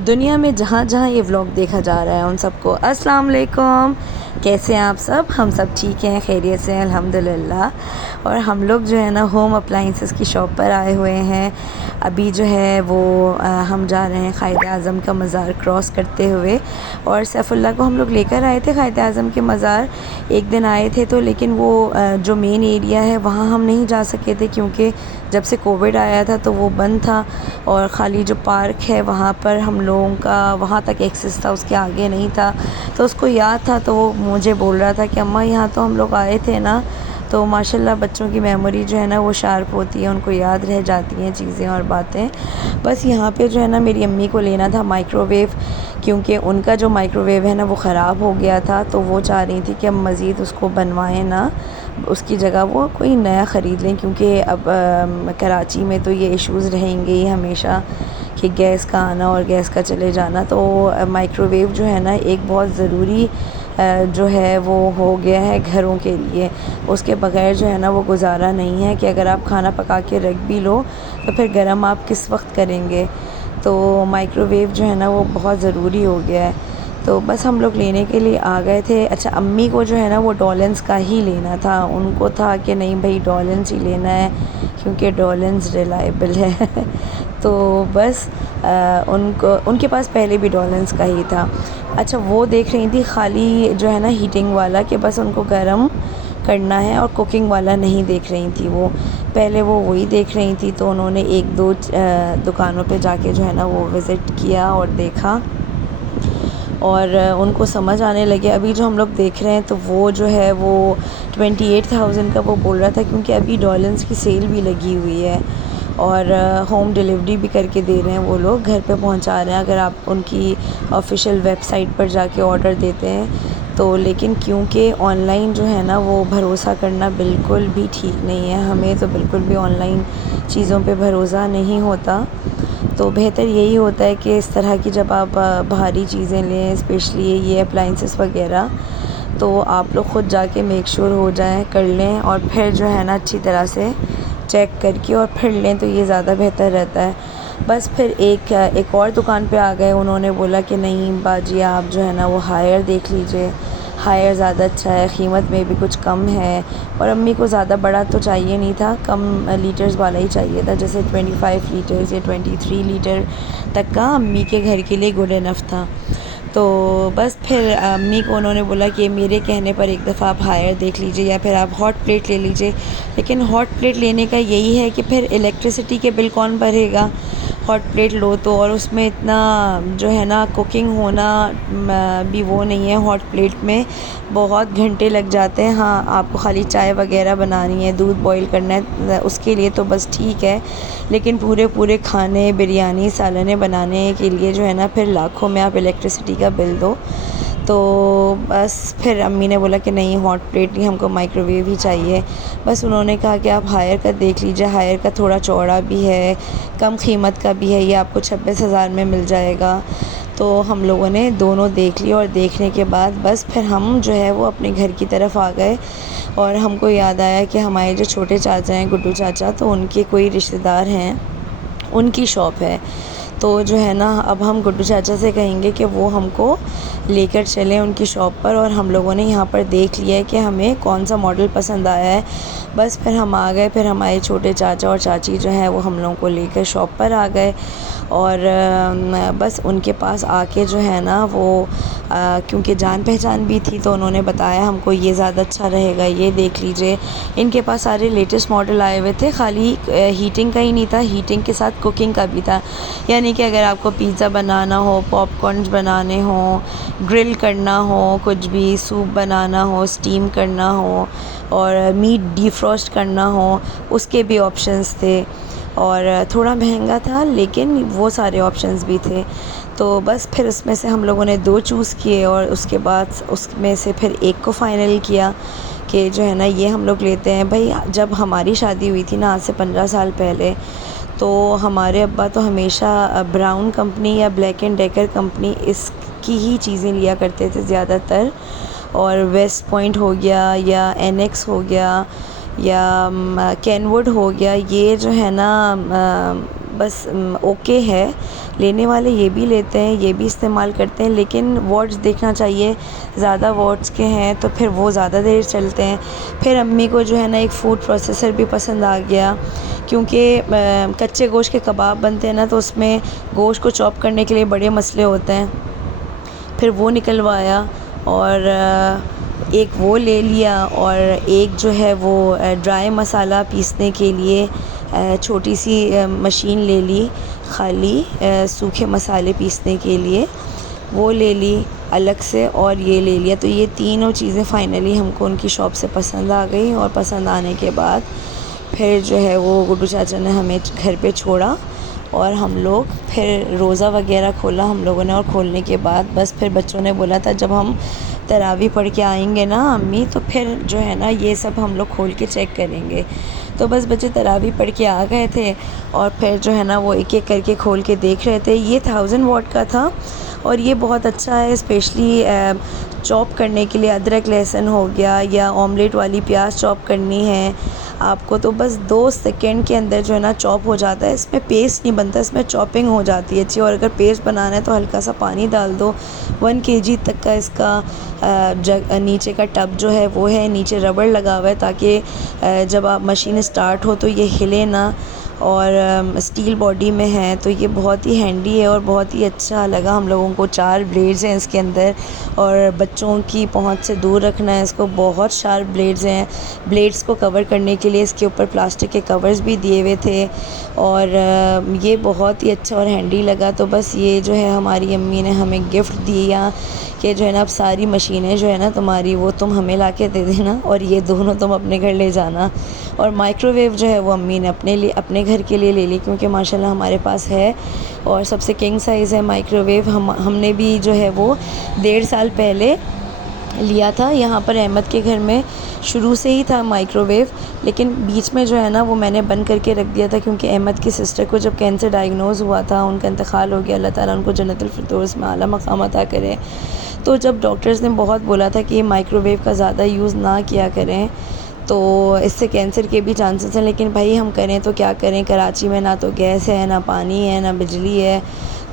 दुनिया में जहाँ जहाँ ये व्लॉग देखा जा रहा है उन सबको अस्सलाम वालेकुम। कैसे हैं आप सब? हम सब ठीक हैं, खैरियत से हैं अल्हम्दुलिल्लाह। और हम लोग जो है ना होम अप्लाइंसेस की शॉप पर आए हुए हैं। अभी जो है वो हम जा रहे हैं क़ायद आज़म का मज़ार क्रॉस करते हुए। और सैफ़ुल्लाह को हम लोग लेकर आए थे क़ायद आज़म के मज़ार, एक दिन आए थे तो, लेकिन वो जो मेन एरिया है वहाँ हम नहीं जा सके थे क्योंकि जब से कोविड आया था तो वो बंद था। और ख़ाली जो पार्क है वहाँ पर हम लोगों का वहाँ तक एक्सेस था, उसके आगे नहीं था। तो उसको याद था तो वो मुझे बोल रहा था कि अम्मा यहाँ तो हम लोग आए थे ना। तो माशाल्लाह बच्चों की मेमोरी जो है ना वो शार्प होती है, उनको याद रह जाती हैं चीज़ें और बातें। बस यहाँ पे जो है ना मेरी अम्मी को लेना था माइक्रोवेव, क्योंकि उनका जो माइक्रोवेव है ना वो ख़राब हो गया था। तो वो चाह रही थी कि हम मज़ीद उसको बनवाएं ना, उसकी जगह वो कोई नया ख़रीद लें, क्योंकि अब कराची में तो ये इश्यूज़ रहेंगे ही हमेशा कि गैस का आना और गैस का चले जाना। तो माइक्रोवेव जो है ना एक बहुत ज़रूरी जो है वो हो गया है घरों के लिए। उसके बग़ैर जो है ना वो गुजारा नहीं है कि अगर आप खाना पका के रख भी लो तो फिर गर्म आप किस वक्त करेंगे। तो माइक्रोवेव जो है ना वो बहुत ज़रूरी हो गया है। तो बस हम लोग लेने के लिए आ गए थे। अच्छा, अम्मी को जो है ना वो डॉलेंस का ही लेना था, उनको था कि नहीं भाई डॉलेंस ही लेना है क्योंकि डॉलेंस रिलायबल है तो बस उनको, उनके पास पहले भी डॉलेंस का ही था। अच्छा, वो देख रही थी खाली जो है ना हीटिंग वाला, कि बस उनको गर्म करना है, और कुकिंग वाला नहीं देख रही थी वो। पहले वो वही देख रही थी तो उन्होंने एक दो दुकानों पे जाके जो है ना वो विज़िट किया और देखा और उनको समझ आने लगे। अभी जो हम लोग देख रहे हैं तो वो जो है वो 28,000 का वो बोल रहा था, क्योंकि अभी डॉलेंस की सेल भी लगी हुई है और होम डिलीवरी भी करके दे रहे हैं, वो लोग घर पे पहुंचा रहे हैं अगर आप उनकी ऑफिशियल वेबसाइट पर जाके ऑर्डर देते हैं तो। लेकिन क्योंकि ऑनलाइन जो है ना वो भरोसा करना बिल्कुल भी ठीक नहीं है, हमें तो बिल्कुल भी ऑनलाइन चीज़ों पे भरोसा नहीं होता। तो बेहतर यही होता है कि इस तरह की जब आप भारी चीज़ें लें, स्पेशली ये अप्लाइंसेस वगैरह, तो आप लोग ख़ुद जाके मेक श्योर हो जाएं, कर लें और फिर जो है ना अच्छी तरह से चेक करके और फिर लें, तो ये ज़्यादा बेहतर रहता है। बस फिर एक और दुकान पे आ गए, उन्होंने बोला कि नहीं बाजी आप जो है ना वो हायर देख लीजिए, हायर ज़्यादा अच्छा है, कीमत में भी कुछ कम है। और अम्मी को ज़्यादा बड़ा तो चाहिए नहीं था, कम लीटर्स वाला ही चाहिए था, जैसे 25 लीटर्स या 23 लीटर तक का अम्मी के घर के लिए गुड इनफ था। तो बस फिर अम्मी को उन्होंने बोला कि मेरे कहने पर एक दफ़ा आप हायर देख लीजिए या फिर आप हॉट प्लेट ले लीजिए। लेकिन हॉट प्लेट लेने का यही है कि फिर इलेक्ट्रिसिटी के बिल कौन भरेगा? हॉट प्लेट लो तो, और उसमें इतना जो है ना कुकिंग होना भी वो नहीं है। हॉट प्लेट में बहुत घंटे लग जाते हैं। हाँ, आपको खाली चाय वगैरह बनानी है, दूध बॉईल करना है, उसके लिए तो बस ठीक है, लेकिन पूरे पूरे खाने, बिरयानी, सालने बनाने के लिए जो है ना फिर लाखों में आप इलेक्ट्रिसिटी का बिल दो। तो बस फिर अम्मी ने बोला कि नहीं हॉट प्लेट नहीं, हमको माइक्रोवेव ही चाहिए। बस उन्होंने कहा कि आप हायर का देख लीजिए, हायर का थोड़ा चौड़ा भी है, कम कीमत का भी है, ये आपको 26,000 में मिल जाएगा। तो हम लोगों ने दोनों देख लिया और देखने के बाद बस फिर हम जो है वो अपने घर की तरफ आ गए। और हमको याद आया कि हमारे जो छोटे चाचा हैं, गुड्डू चाचा, तो उनके कोई रिश्तेदार हैं, उनकी शॉप है। तो जो है ना अब हम गुड्डू चाचा से कहेंगे कि वो हमको लेकर चलें उनकी शॉप पर। और हम लोगों ने यहाँ पर देख लिया है कि हमें कौन सा मॉडल पसंद आया है। बस फिर हम आ गए, फिर हमारे छोटे चाचा और चाची जो हैं वो हम लोगों को लेकर शॉप पर आ गए। और बस उनके पास आके जो है ना वो क्योंकि जान पहचान भी थी तो उन्होंने बताया हमको ये ज़्यादा अच्छा रहेगा, ये देख लीजिए। इनके पास सारे लेटेस्ट मॉडल आए हुए थे, खाली हीटिंग का ही नहीं था, हीटिंग के साथ कुकिंग का भी था। यानी कि अगर आपको पिज़्ज़ा बनाना हो, पॉपकॉर्न्स बनाने हो, ग्रिल करना हो, कुछ भी सूप बनाना हो, स्टीम करना हो और मीट डीफ्रॉस्ट करना हो, उसके भी ऑप्शंस थे। और थोड़ा महंगा था लेकिन वो सारे ऑप्शंस भी थे। तो बस फिर उसमें से हम लोगों ने 2 चूज़ किए और उसके बाद उसमें से फिर एक को फ़ाइनल किया कि जो है ना ये हम लोग लेते हैं। भाई जब हमारी शादी हुई थी ना आज से 15 साल पहले, तो हमारे अब्बा तो हमेशा ब्राउन कंपनी या ब्लैक एंड डेकर कंपनी इसकी ही चीज़ें लिया करते थे ज़्यादातर। और वेस्ट पॉइंट हो गया या एनेक्स हो गया या कैनवुड हो गया, ये जो है ना बस ओके है। लेने वाले ये भी लेते हैं, ये भी इस्तेमाल करते हैं, लेकिन वॉट्स देखना चाहिए, ज़्यादा वॉट्स के हैं तो फिर वो ज़्यादा देर चलते हैं। फिर अम्मी को जो है ना एक फ़ूड प्रोसेसर भी पसंद आ गया, क्योंकि कच्चे गोश्त के कबाब बनते हैं ना, तो उसमें गोश्त को चॉप करने के लिए बड़े मसले होते हैं। फिर वो निकलवाया और एक वो ले लिया, और एक जो है वो ड्राई मसाला पीसने के लिए छोटी सी मशीन ले ली, खाली सूखे मसाले पीसने के लिए वो ले ली अलग से, और ये ले लिया। तो ये तीनों चीज़ें फ़ाइनली हमको उनकी शॉप से पसंद आ गई, और पसंद आने के बाद फिर जो है वो गुड्डू चाचा ने हमें घर पे छोड़ा, और हम लोग फिर रोज़ा वगैरह खोला हम लोगों ने। और खोलने के बाद बस फिर बच्चों ने बोला था जब हम तरावी पढ़ के आएंगे ना अम्मी, तो फिर जो है ना ये सब हम लोग खोल के चेक करेंगे। तो बस बच्चे तरावी पढ़ के आ गए थे, और फिर जो है ना वो एक एक करके खोल के देख रहे थे। ये 1000 वाट का था, और ये बहुत अच्छा है, स्पेशली चॉप करने के लिए। अदरक लहसुन हो गया, या ऑमलेट वाली प्याज चॉप करनी है आपको, तो बस 2 सेकंड के अंदर जो है ना चॉप हो जाता है। इसमें पेस्ट नहीं बनता, इसमें चॉपिंग हो जाती है अच्छी। और अगर पेस्ट बनाना है तो हल्का सा पानी डाल दो। 1 kg तक का इसका नीचे का टब जो है वो है, नीचे रबड़ लगा हुआ है ताकि जब आप मशीन स्टार्ट हो तो ये हिले ना, और स्टील बॉडी में है, तो ये बहुत ही हैंडी है और बहुत ही अच्छा लगा हम लोगों को। 4 ब्लेड्स हैं इसके अंदर, और बच्चों की पहुंच से दूर रखना है इसको। बहुत शार्प ब्लेड्स हैं। ब्लेड्स को कवर करने के लिए इसके ऊपर प्लास्टिक के कवर्स भी दिए हुए थे, और ये बहुत ही अच्छा और हैंडी लगा। तो बस ये जो है हमारी अम्मी ने हमें गिफ्ट दिया कि जो है ना अब सारी मशीनें जो है ना तुम्हारी वो तुम हमें ला के दे देना, और ये दोनों तुम अपने घर ले जाना। और माइक्रोवेव जो है वो अम्मी ने अपने घर के लिए ले ली, क्योंकि माशाल्लाह हमारे पास है, और सबसे किंग साइज़ है माइक्रोवेव। हमने भी जो है वो 1.5 साल पहले लिया था यहाँ पर अहमद के घर में। शुरू से ही था माइक्रोवेव, लेकिन बीच में जो है ना वो मैंने बंद करके रख दिया था, क्योंकि अहमद की सिस्टर को जब कैंसर डायग्नोज़ हुआ था, उनका इंतकाल हो गया, अल्लाह ताला उनको जन्नतुल फिरदौस में आला मकाम अता करे। तो जब डॉक्टर्स ने बहुत बोला था कि माइक्रोवेव का ज़्यादा यूज़ ना किया करें, तो इससे कैंसर के भी चांसेस हैं। लेकिन भाई हम करें तो क्या करें, कराची में ना तो गैस है, ना पानी है, ना बिजली है,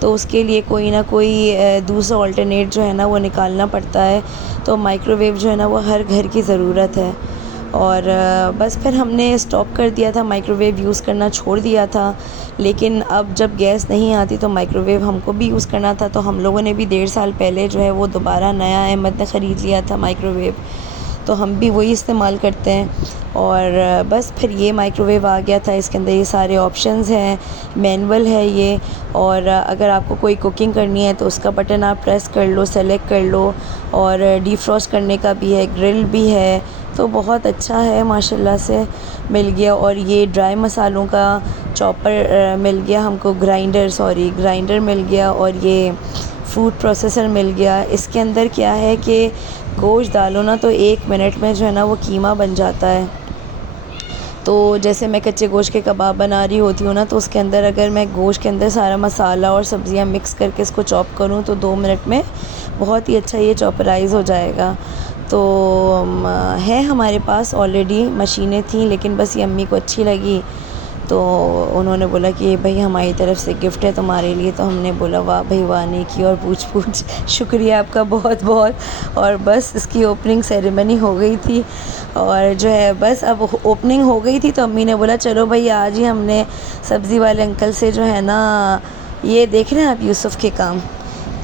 तो उसके लिए कोई ना कोई दूसरा ऑल्टरनेट जो है ना वो निकालना पड़ता है। तो माइक्रोवेव जो है ना वो हर घर की ज़रूरत है। और बस फिर हमने स्टॉप कर दिया था, माइक्रोवेव यूज़ करना छोड़ दिया था। लेकिन अब जब गैस नहीं आती तो माइक्रोवेव हमको भी यूज़ करना था, तो हम लोगों ने भी 1.5 साल पहले जो है वो दोबारा नया अहमद ने ख़रीद लिया था माइक्रोवेव, तो हम भी वही इस्तेमाल करते हैं। और बस फिर ये माइक्रोवेव आ गया था, इसके अंदर ये सारे ऑप्शंस हैं, मैनुअल है ये। और अगर आपको कोई कुकिंग करनी है तो उसका बटन आप प्रेस कर लो, सेलेक्ट कर लो, और डीफ्रॉस्ट करने का भी है, ग्रिल भी है, तो बहुत अच्छा है माशाल्लाह से मिल गया। और ये ड्राई मसालों का चॉपर मिल गया हमको, ग्राइंडर मिल गया, और ये फूड प्रोसेसर मिल गया। इसके अंदर क्या है कि गोश्त डालो ना तो 1 मिनट में जो है ना वो कीमा बन जाता है। तो जैसे मैं कच्चे गोश्त के कबाब बना रही होती हूँ ना, तो उसके अंदर अगर मैं गोश्त के अंदर सारा मसाला और सब्ज़ियाँ मिक्स करके इसको चॉप करूँ तो 2 मिनट में बहुत ही अच्छा ये चॉपराइज़ हो जाएगा। तो है हमारे पास ऑलरेडी मशीनें थी, लेकिन बस ये अम्मी को अच्छी लगी, तो उन्होंने बोला कि भाई हमारी तरफ से गिफ्ट है तुम्हारे लिए। तो हमने बोला वाह भाई वाह, नहीं की और पूछ शुक्रिया आपका बहुत बहुत। और बस इसकी ओपनिंग सेरेमनी हो गई थी, और जो है बस अब ओपनिंग हो गई थी तो अम्मी ने बोला चलो भाई आज ही हमने सब्ज़ी वाले अंकल से जो है ना, ये देख रहे हैं आप यूसुफ़ के काम,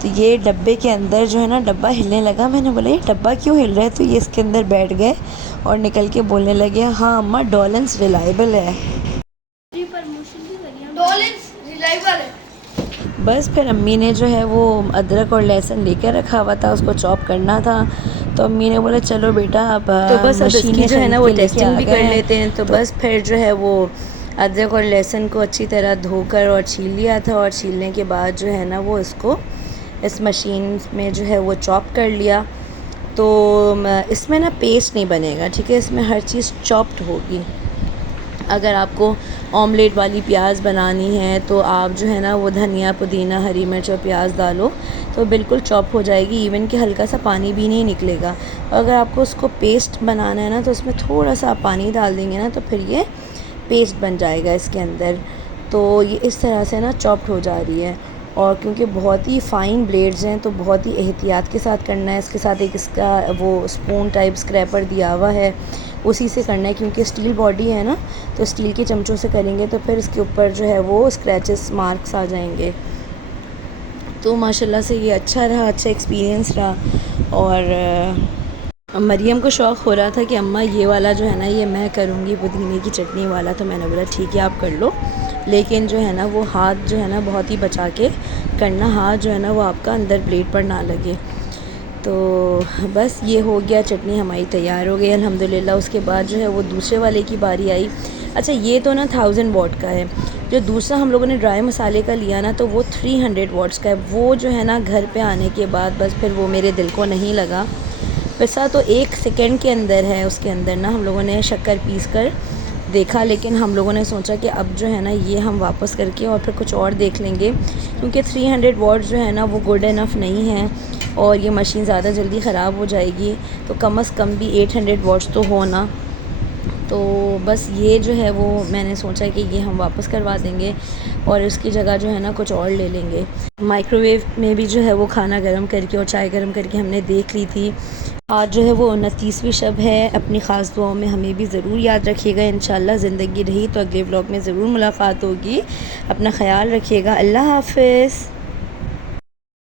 तो ये डब्बे के अंदर जो है ना डब्बा हिलने लगा। मैंने बोला ये डब्बा क्यों हिल रहा है, तो ये इसके अंदर बैठ गए और निकल के बोलने लगे हाँ अम्मा डॉलेंस रिलायबल है। बस फिर अम्मी ने जो है वो अदरक और लहसुन लेकर रखा हुआ था, उसको चॉप करना था, तो अम्मी ने बोला चलो बेटा अब तो बस मशीनें जो है ना वो टेस्टिंग भी कर हैं। लेते हैं। तो बस फिर जो है वो अदरक और लहसुन को अच्छी तरह धोकर और छील लिया था, और छीलने के बाद जो है ना वो इसको इस मशीन में जो है वो चॉप कर लिया। तो इसमें ना पेस्ट नहीं बनेगा, ठीक है, इसमें हर चीज़ चॉप्ड होगी। अगर आपको ऑमलेट वाली प्याज बनानी है तो आप जो है ना वो धनिया, पुदीना, हरी मिर्च और प्याज डालो तो बिल्कुल चॉप हो जाएगी, इवन कि हल्का सा पानी भी नहीं निकलेगा। अगर आपको उसको पेस्ट बनाना है ना तो उसमें थोड़ा सा आप पानी डाल देंगे ना तो फिर ये पेस्ट बन जाएगा इसके अंदर। तो ये इस तरह से ना चॉप्ड हो जा रही है। और क्योंकि बहुत ही फ़ाइन ब्लेड्स हैं तो बहुत ही एहतियात के साथ करना है। इसके साथ एक इसका वो स्पून टाइप स्क्रैपर दिया हुआ है, उसी से करना है, क्योंकि स्टील बॉडी है ना, तो स्टील के चमचों से करेंगे तो फिर इसके ऊपर जो है वो स्क्रैचेस मार्क्स आ जाएंगे। तो माशाल्लाह से ये अच्छा रहा, अच्छा एक्सपीरियंस रहा। और मरियम को शौक़ हो रहा था कि अम्मा ये वाला जो है ना ये मैं करूँगी पुदीने की चटनी वाला, तो मैंने बोला ठीक है आप कर लो, लेकिन जो है ना वो हाथ जो है ना बहुत ही बचा के करना, हाथ जो है ना वो आपका अंदर प्लेट पर ना लगे। तो बस ये हो गया, चटनी हमारी तैयार हो गई अल्हम्दुलिल्लाह। उसके बाद जो है वो दूसरे वाले की बारी आई। अच्छा ये तो ना 1000 वाट का है, जो दूसरा हम लोगों ने ड्राई मसाले का लिया ना तो वो 300 वाट्स का है। वो जो है ना घर पे आने के बाद बस फिर वो मेरे दिल को नहीं लगा। वैसा तो 1 सेकंड के अंदर है, उसके अंदर ना हम लोगों ने शक्कर पीस कर देखा, लेकिन हम लोगों ने सोचा कि अब जो है ना ये हम वापस करके और फिर कुछ और देख लेंगे, क्योंकि 300 वाट जो है ना वो गुड इनफ नहीं है और ये मशीन ज़्यादा जल्दी ख़राब हो जाएगी। तो कम से कम भी 800 वाट्स तो हो ना। तो बस ये जो है वो मैंने सोचा कि ये हम वापस करवा देंगे और इसकी जगह जो है ना कुछ और ले लेंगे। माइक्रोवेव में भी जो है वो खाना गर्म करके और चाय गर्म करके हमने देख ली थी। आज जो है वो 29वीं शब है। अपनी ख़ास दुआओं में हमें भी ज़रूर याद रखिएगा। इंशाल्लाह ज़िंदगी रही तो अगले व्लॉग में ज़रूर मुलाकात होगी। अपना ख़याल रखिएगा। अल्लाह हाफ़िज़।